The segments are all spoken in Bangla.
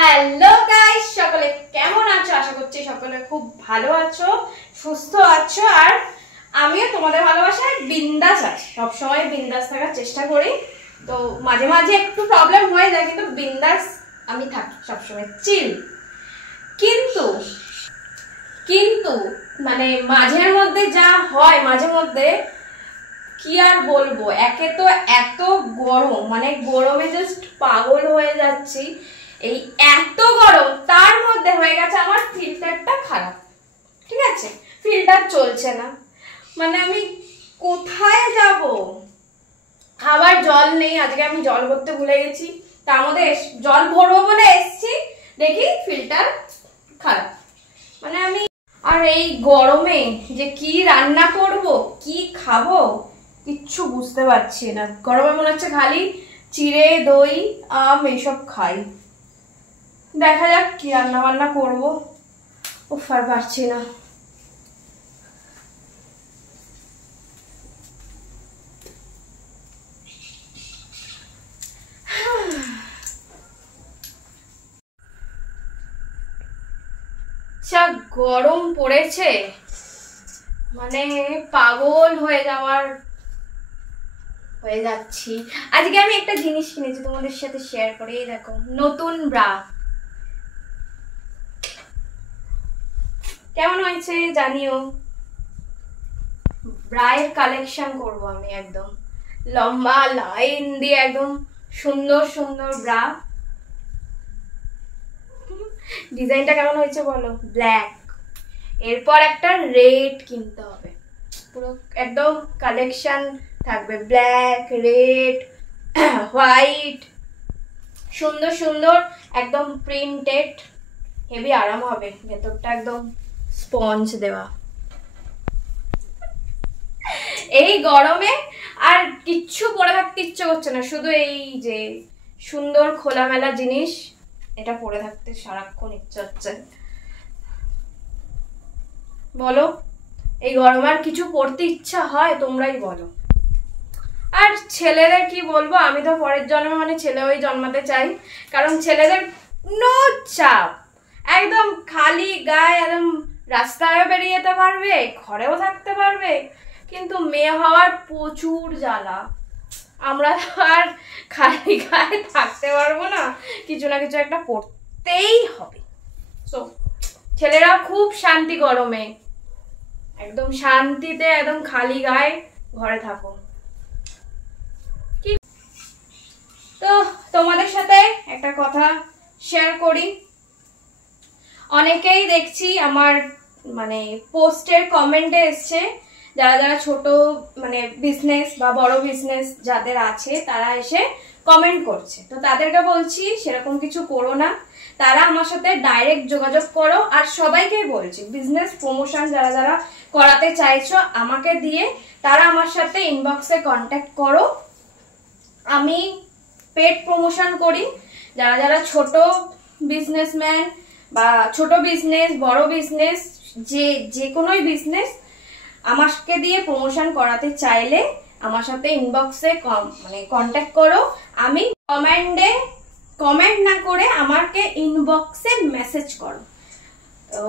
হ্যালো গাইস, সকলে কেমন আছো? আশা করছি সকলে খুব ভালো আছো, সুস্থ আছো। আর আমিও তোমাদের ভালোবাসায় বিন্দাস আছি, সবসময় বিন্দাস থাকার চেষ্টা করি। তো মাঝে মাঝে একটু প্রবলেম হয়ে যায়, কিন্তু বিন্দাস আমি থাকি সবসময়, চিল। কিন্তু কিন্তু মানে মাঝের মধ্যে যা হয়, মাঝে মধ্যে কি আর বলবো, একে তো এত গরম, মানে গরমে জাস্ট পাগল হয়ে যাচ্ছি। এই এত গরম, তার মধ্যে হয়ে গেছে আমার ফিল্টারটা খারাপ। ঠিক আছে, ফিল্টার চলছে না, মানে আমি কোথায় যাব? খাবার জল নেই, আজকে আমি জল ভরতে ভুলে গেছি। তার মধ্যে জল ভরবো বলে এসছি, দেখি ফিল্টার খারাপ। মানে আমি আর এই গরমে যে কি রান্না করব, কি খাবো, কিচ্ছু বুঝতে পারছি না। গরমে মনে হচ্ছে খালি চিড়ে দই আম এইসব খাই। দেখা যাক কি রান্না বান্না করবো। উফ, আর পারছি না। যা গরম পড়েছে, মানে পাগল হয়ে যাচ্ছি। আজকে আমি একটা জিনিস কিনেছি, তোমাদের সাথে শেয়ার করি। দেখো, নতুন ব্রা। কেমন হয়েছে জানিও। ব্রায়ের কালেকশন করব আমি, একদম লম্বা লাইন দিয়ে একদম সুন্দর সুন্দর ব্রা। ডিজাইনটা কেমন হয়েছে বলো? ব্ল্যাক, এরপর একটা রেড কিনতে হবে। পুরো একদম কালেকশন থাকবে, ব্ল্যাক, রেড, হোয়াইট, সুন্দর সুন্দর একদম প্রিন্টেড। হেভি আরাম হবে, ভেতরটা একদম স্পঞ্জ দেওয়া। এই গরমে আর কিচ্ছু পরে থাকতে ইচ্ছে করছে না, শুধু এই যে সুন্দর খোলামেলা জিনিস, এটা পরে থাকতে সারাক্ষণ ইচ্ছে হচ্ছে। বলো, এই গরমে আর কিছু পড়তে ইচ্ছা হয়? তোমরাই বলো। আর ছেলেদের কি বলবো, আমি তো পরের জন্মে মানে ছেলে হয়ে জন্মাতে চাই। কারণ ছেলেদের নো চাপ, একদম খালি গায়ে, একদম রাস্তায়ও বেরিয়ে যেতে পারবে, ঘরেও থাকতে পারবে। কিন্তু মেয়ে হওয়ার প্রচুর জ্বালা। আমরা তো আর খালি গায়ে থাকতে পারবো না, কিছু না কিছু একটা পড়তেই হবে। তো ছেলেরা খুব শান্তি গরমে, একদম শান্তিতে একদম খালি গায়ে ঘরে থাকো। কি তো তোমাদের সাথে একটা কথা শেয়ার করি। অনেকেই দেখছি আমার মানে পোস্টের কমেন্টে এসছে, যারা যারা ছোট মানে বিজনেস বা বড় বিজনেস যাদের আছে, তারা এসে কমেন্ট করছে। তো তাদেরকে বলছি, সেরকম কিছু করো না, তারা আমার সাথে ডাইরেক্ট যোগাযোগ করো। আর সবাইকেই বলছি, বিজনেস প্রমোশন যারা যারা করাতে চাইছো আমাকে দিয়ে, তারা আমার সাথে ইনবক্সে কন্ট্যাক্ট করো। আমি পেড প্রমোশন করি। যারা যারা ছোট বিজনেসম্যান বা ছোট বিজনেস, বড় বিজনেস, যে কোনোই বিজনেস আমাকে দিয়ে প্রমোশন করাতে চাইলে আমার সাথে ইনবক্সে মানে কন্ট্যাক্ট করো। আমি কমেন্ট না করে আমাকে ইনবক্সে মেসেজ করো। তো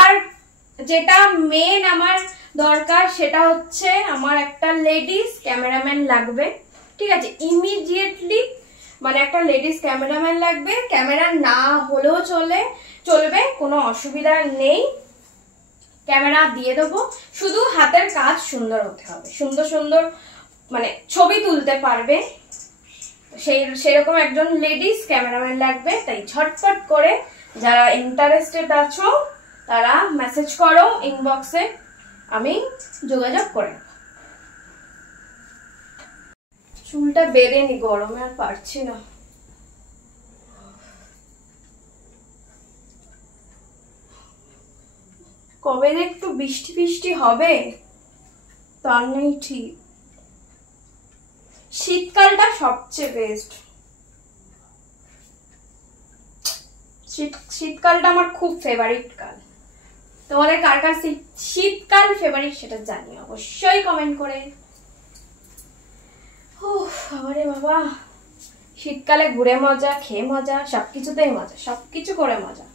আর যেটা মেন আমার দরকার, সেটা হচ্ছে আমার একটা লেডিস ক্যামেরাম্যান লাগবে। ঠিক আছে, ইমিডিয়েটলি মানে একটা লেডিস ক্যামেরাম্যান লাগবে। ক্যামেরা না হলেও চলবে, কোনো অসুবিধা নেই, ক্যামেরা দিয়ে দেবো। শুধু হাতের কাজ সুন্দর হতে হবে, সুন্দর সুন্দর মানে ছবি তুলতে পারবে, সেরকম একজন লেডিস ক্যামেরাম্যান লাগবে। তাই ঝটপট করে যারা ইন্টারেস্টেড আছো তারা মেসেজ করো ইনবক্সে, আমি যোগাযোগ করে। চুলটা বেঁধে নি, গরমে আর পারছি না। কবে যে একটু বৃষ্টি বৃষ্টি হবে তার নেই ঠিক। শীতকালটা সবচেয়ে বেস্ট। শীতকালটা আমার খুব ফেভারিট কাল। তোমাদের কার কার শীতকাল ফেভারিট সেটা জানিও অবশ্যই কমেন্ট করে। আরে বাবা, শীতকালে ঘুরে মজা, খেয়ে মজা, সবকিছুতেই মজা, সবকিছু করে মজা।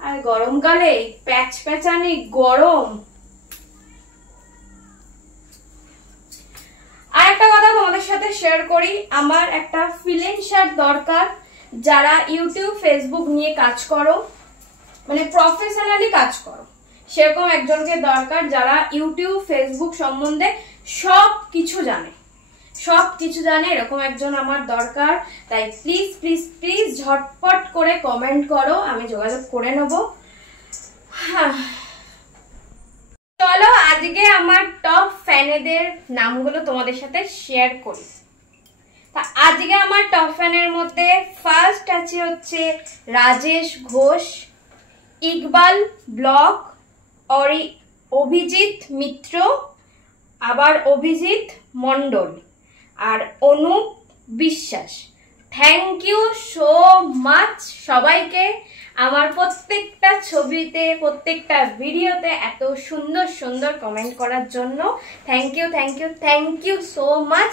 আর গরমকালে প্যাচ প্যাচানি গরম। আর একটা কথা তোমাদের সাথে শেয়ার করি, আমার একটা ফ্রিল্যান্সার দরকার, যারা ইউটিউব ফেসবুক নিয়ে কাজ করো, মানে প্রফেশনালি কাজ করো, সেরকম একজনকে দরকার যারা ইউটিউব ফেসবুক সম্বন্ধে সব কিছু জানে, এরকম একজন আমার দরকার। তাই প্লিজ প্লিজ প্লিজ ঝটপট করে কমেন্ট করো, আমি যোগাযোগ করে নেব। চলো আজকে আমার টপ ফ্যানেদের নামগুলো তোমাদের সাথে শেয়ার করি। তা আজকে আমার টপ ফ্যানের মধ্যে ফার্স্ট আছে হচ্ছে রাজেশ ঘোষ, ইকবাল ব্লগ, অভিজিৎ মিত্র, আবার অভিজিৎ মন্ডল, আর অনুপ বিশ্বাস। থ্যাংক ইউ সো মাচ সবাইকে আমার প্রত্যেকটা ছবিতে, প্রত্যেকটা ভিডিওতে এত সুন্দর সুন্দর কমেন্ট করার জন্য। Thank you thank you thank you so much.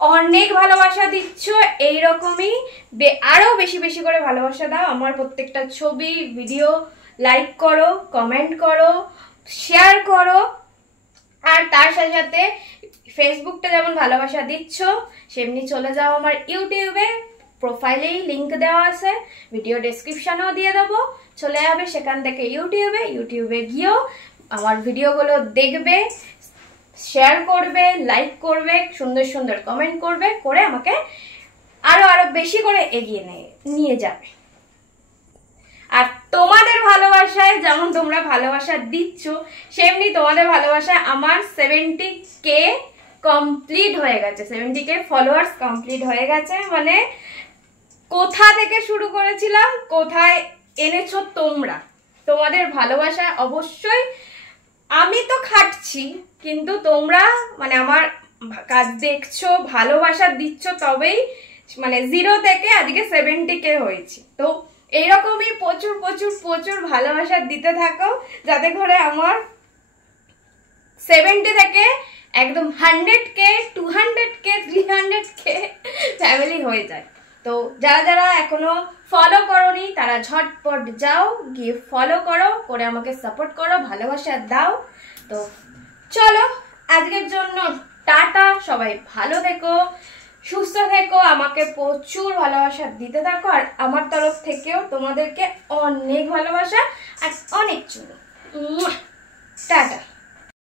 অনেক ভালোবাসা দিচ্ছ, এইরকমই আরো বেশি বেশি করে ভালোবাসা দাও। আমার প্রত্যেকটা ছবি ভিডিও লাইক করো, কমেন্ট করো, শেয়ার করো। আর তার সাথে সাথে ফেসবুকটা যেমন ভালোবাসা দিচ্ছ, সেমনি চলে যাও আমার ইউটিউবে, প্রোফাইলেই লিংক দেওয়া আছে, ভিডিও ডেসক্রিপশনেও দিয়ে দেবো, চলে যাবে সেখান থেকে ইউটিউবে গিয়েও আমার ভিডিওগুলো দেখবে, শেয়ার করবে, লাইক করবে, সুন্দর সুন্দর কমেন্ট করবে, করে আমাকে আরো আরো বেশি করে এগিয়ে নিয়ে যাবে। আর তোমাদের ভালোবাসায় যেমন তোমরা ভালোবাসা দিচ্ছ, সেমনি তোমাদের ভালোবাসায় আমার 70K কমপ্লিট হয়ে গেছে, 70K ফলোয়ার্স কমপ্লিট হয়ে গেছে। মানে কোথা থেকে শুরু করেছিলাম, কোথায় এনেছো তোমরা, তোমাদের ভালোবাসা অবশ্যই। আমি তো খাটছি, কিন্তু তোমরা মানে আমার কাজ দেখছো, ভালোবাসা দিচ্ছ, তবেই মানে 0 থেকে আজকে 70K হয়েছে। তো এইরকমই প্রচুর প্রচুর প্রচুর ভালোবাসা দিতে থাকো, যাতে করে আমার 70 থেকে একদম 100K, 200K, 300K ফ্যামিলি হয়ে যায়। তো যারা যারা এখনো ফলো করোনি তারা ঝটপট যাও, গিয়ে ফলো করো, করে আমাকে সাপোর্ট করো, ভালোবাসা দাও। তো চলো আজকের জন্য টাটা, সবাই ভালো থেকো, সুস্থ থেকো, আমাকে প্রচুর ভালোবাসা দিতে থাকো। আর আমার তরফ থেকেও তোমাদেরকে অনেক ভালোবাসা আর অনেক চুমু। টাটা।